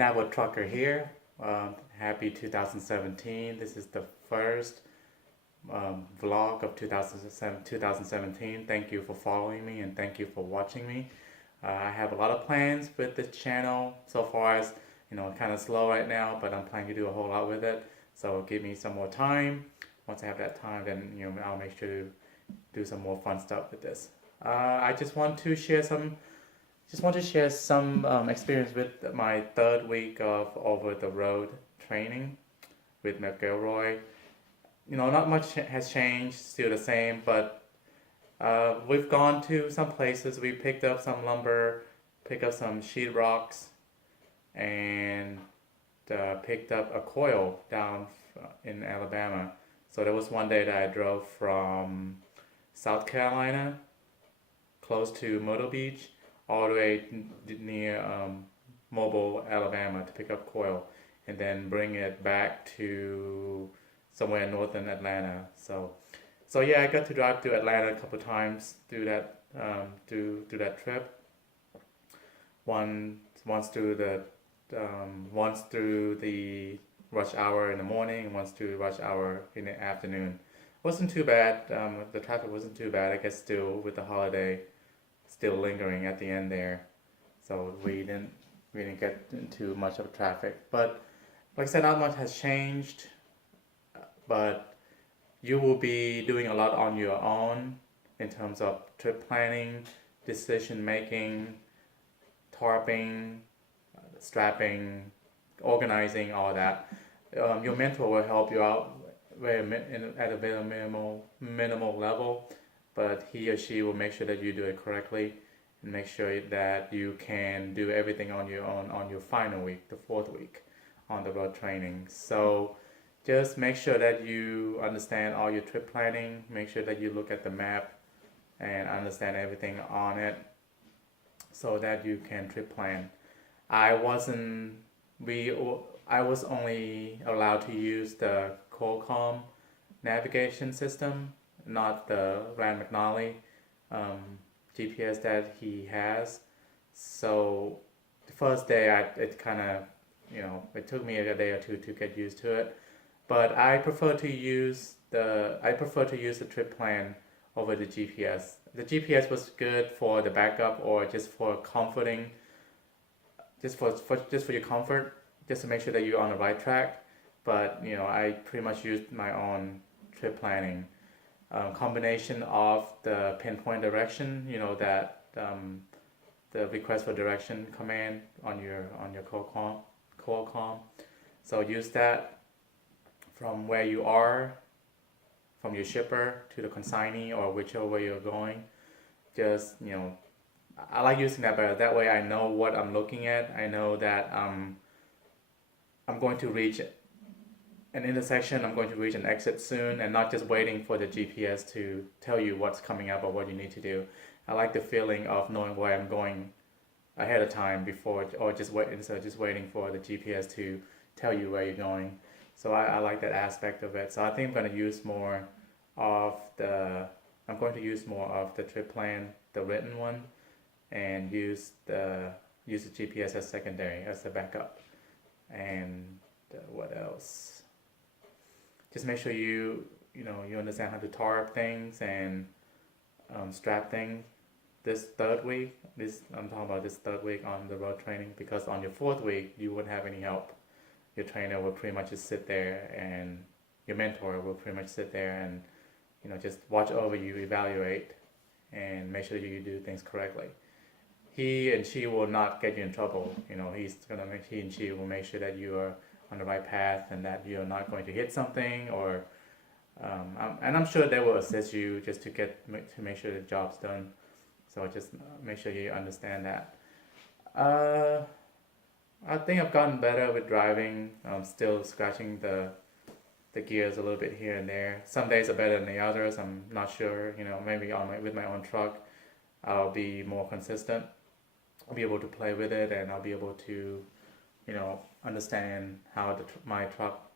Now Trucker here. Happy 2017. This is the first vlog of 2017. Thank you for following me and thank you for watching me. I have a lot of plans with the channel. So far as kind of slow right now, but I'm planning to do a whole lot with it. So give me some more time. Once I have that time, then I'll make sure to do some more fun stuff with this. I just want to share some experience with my third week of over the road training with McElroy. Not much has changed, still the same, but we've gone to some places. We picked up some lumber, picked up some sheetrocks, and picked up a coil down in Alabama. So there was one day that I drove from South Carolina, close to Myrtle Beach, all the way near Mobile, Alabama to pick up coil and then bring it back to somewhere in northern Atlanta. So yeah, I got to drive to Atlanta a couple times through that trip. Once through the rush hour in the morning, and once through rush hour in the afternoon. Wasn't too bad. The traffic wasn't too bad. I guess still with the holiday still lingering at the end there, so we didn't get into much of traffic. But like I said, not much has changed, but you will be doing a lot on your own in terms of trip planning, decision making, tarping, strapping, organizing, all that. Your mentor will help you out at a very minimal level, but he or she will make sure that you do it correctly and make sure that you can do everything on your own on your final week, the fourth week on the road training. So just make sure that you understand all your trip planning, make sure that you look at the map and understand everything on it so that you can trip plan. I was only allowed to use the Qualcomm navigation system, not the Rand McNally GPS that he has. So the first day, it kind of, it took me a day or two to get used to it. But I prefer to use the trip plan over the GPS. The GPS was good for the backup or just for comforting, just for your comfort, just to make sure that you're on the right track. But I pretty much used my own trip planning. Combination of the pinpoint direction, that the request for direction command on your Qualcomm. So use that from where you are, from your shipper to the consignee or whichever way you're going. Just I like using that better. That way I know what I'm looking at. I know that I'm going to reach an intersection, I'm going to reach an exit soon, and not just waiting for the GPS to tell you what's coming up or what you need to do. I like the feeling of knowing where I'm going ahead of time before, or instead of just waiting for the GPS to tell you where you're going. So I like that aspect of it. So I think I'm going to use more of the trip plan, the written one, and use the GPS as secondary, as the backup. And what else? Just make sure you understand how to tarp things and strap things. This third week, I'm talking about this third week on the road training, because on your fourth week you wouldn't have any help. Your trainer will pretty much just sit there, and your mentor will pretty much sit there and just watch over you, evaluate, and make sure you do things correctly. He and she will not get you in trouble. He and she will make sure that you are on the right path and that you're not going to hit something, or and I'm sure they will assist you just to make sure the job's done. So just make sure you understand that. I think I've gotten better with driving. I'm still scratching the gears a little bit here and there. Some days are better than the others. I'm not sure. Maybe with my own truck, I'll be more consistent. I'll be able to play with it, and I'll be able to understand how my truck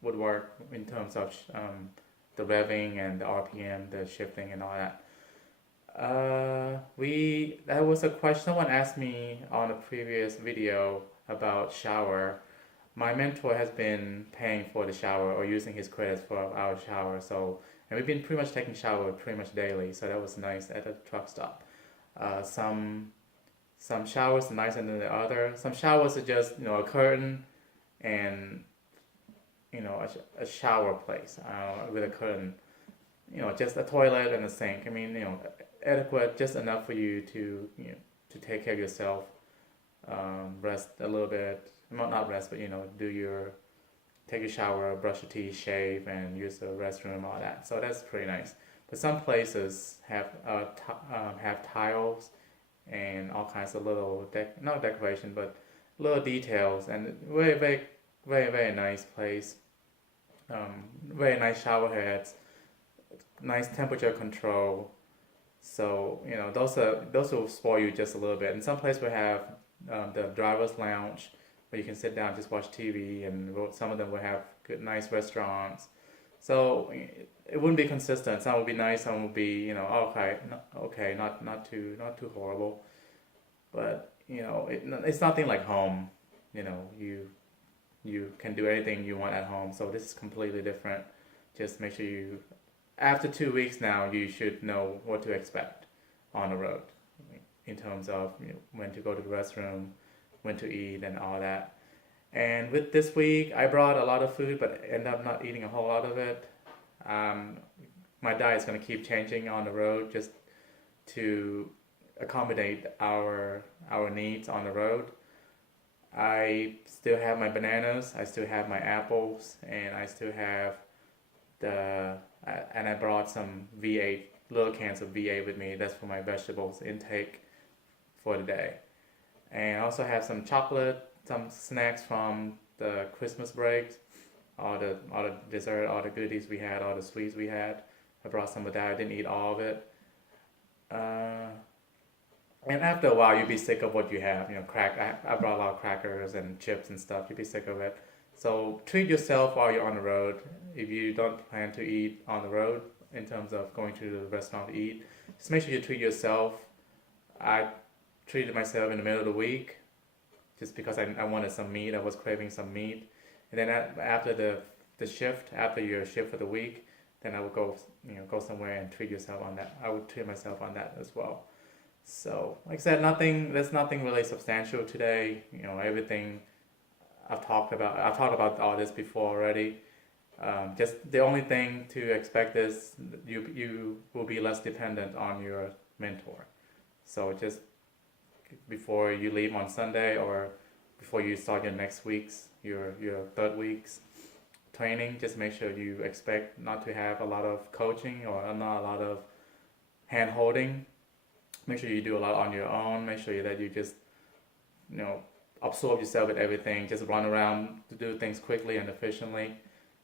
would work in terms of the revving and the RPM, the shifting and all that. That was a question someone asked me on a previous video about shower. My mentor has been paying for the shower or using his credits for our shower, and we've been pretty much taking shower pretty much daily, so that was nice at the truck stop. Uh, some some showers are nicer than the other. Some showers are just a curtain and a shower place with a curtain, just a toilet and a sink. I mean, adequate, just enough for you to to take care of yourself, rest a little bit. Well, not rest, but take a shower, brush your teeth, shave, and use the restroom, all that. So that's pretty nice. But some places have tiles and all kinds of little not decoration, but little details, and very very very very nice place. Very nice shower heads, nice temperature control. So those will spoil you just a little bit. And some place will have the driver's lounge where you can sit down, just watch TV, and some of them will have good, nice restaurants. So it wouldn't be consistent. Some would be nice, some would be okay, not too horrible. But it's nothing like home. You can do anything you want at home. So this is completely different. Just make sure after 2 weeks now, you should know what to expect on the road in terms of when to go to the restroom, when to eat, and all that. And with this week, I brought a lot of food, but end up not eating a whole lot of it. Um, my diet's gonna keep changing on the road just to accommodate our needs on the road. I still have my bananas, I still have my apples, and I still have and I brought some V8 little cans of V8 with me. That's for my vegetables intake for the day. And I also have some chocolate, some snacks from the Christmas breaks, all the dessert, all the goodies we had, all the sweets we had. I brought some of that. I didn't eat all of it. Uh, and after a while, you'd be sick of what you have. I brought a lot of crackers and chips and stuff. You'd be sick of it. So treat yourself while you're on the road. If you don't plan to eat on the road, in terms of going to the restaurant to eat, just make sure you treat yourself. I treated myself in the middle of the week, just because I wanted some meat. I was craving some meat, and then after the shift, after your shift for the week, then I would go somewhere and treat yourself on that. I would treat myself on that as well. So, like I said, there's nothing really substantial today. Everything I've talked about all this before already. Just the only thing to expect is you will be less dependent on your mentor. So just before you leave on Sunday, or before you start your third week's training, just make sure you expect not to have a lot of coaching or not a lot of hand holding. Make sure you do a lot on your own. Make sure that you just absorb yourself with everything. Just run around to do things quickly and efficiently,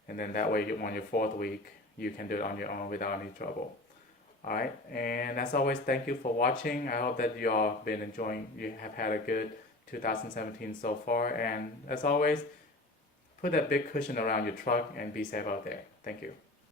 and then that way on your fourth week you can do it on your own without any trouble. All right, and as always, thank you for watching. I hope that you all been enjoying. You have had a good 2017 so far, and as always, put that big cushion around your truck and be safe out there. Thank you.